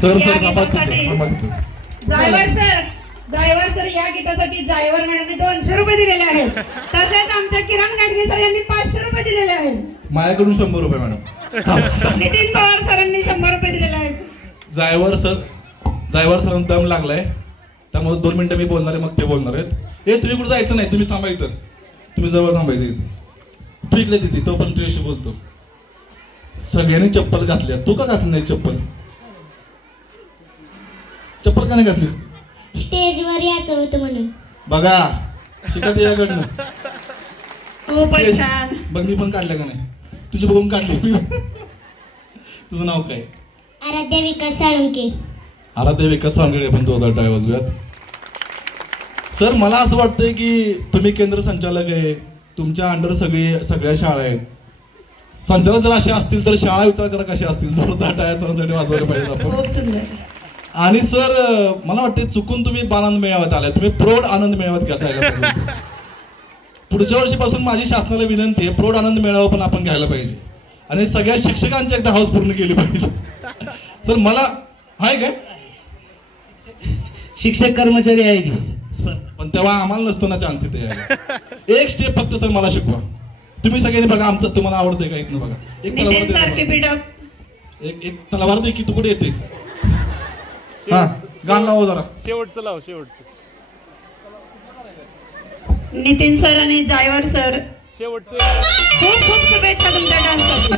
Sir या sir थांबा गीतासाठी तिथे. ड्रायव्हर सर या गीतासाठी ड्रायव्हर मॅडमने 200 रुपये दिलेले आहेत. तसेच आमच्या किरण गाडगे सर यांनी 500 रुपये दिलेले आहेत. माझ्याकडून 100 रुपये मॅडम. नितीन पवार सरांनी 100 रुपये दिलेले आहेत. ड्रायव्हर सर दम लागलाय, त्यामुळे 2 मिनिटं मी बोलणार आहे, मग ते बोलणार आहेत. हे तुम्ही कुठं जायचं नाही, तुम्ही थांबा इथं, तुम्ही जवळ थांबायचं. तू इकडे तिथे तोपर्यंत तुझ्याशी बोलतो. सगळ्यांनी चप्पल घातल्या, तू का घातली नाही चप्पल? चप्पल का नाही घातलीस? स्टेजवर यायचं होतं म्हणून. बघा शिकत याकडनं. खूपच छान. बघ मी पण काढल्या का नाही? तुझी बघून काढली. तुझं नाव काय? आराध्या विकास साळुंके. आराध्या विकास सांगळे पण 2000 वाजूयात. सर मला असं वाटतंय की तुम्ही केंद्र संचालक आहे, तुमच्या अंडर सगळ्या शाळा आहेत. संचालक जर असे असतील तर शाळा विचार करा कशा असतील. जोरदार टाळ्या सरांसाठी वाजवायला पाहिजे आपण. खूप सुंदर. आणि सर मला वाटतं चुकून तुम्ही आनंद मेळाव्यात आलाय, तुम्ही प्रौढ आनंद मेळाव्यात घ्यायला पाहिजे. पुढच्या वर्षीपासून माझी शासनाला विनंती आहे, प्रौढ आनंद मेळावा पण आपण घ्यायला पाहिजे आणि सगळ्या शिक्षकांची एकदा हाऊस पूर्ण केली पाहिजे. सर मला आहे काय शिक्षक कर्मचारी आहे की, पण तेव्हा आम्हाला नसतो ना चान्स इथे यायला. एक स्टेप फक्त सर मला शिकवा. तुम्ही सगळ्यांनी बघा आमचं तुम्हाला आवडतंय का इथनं बघा. एक नितीन सर तलवार keep दे it up. एक तलवार दे की तू कुठे येतेस. हा गाणं लावा जरा. शेवटचं लाव शेवटचं. नितीन सर आणि ड्रायव्हर सर शेवटचं. खूप खूप शुभेच्छा तुमच्या डान्ससाठी.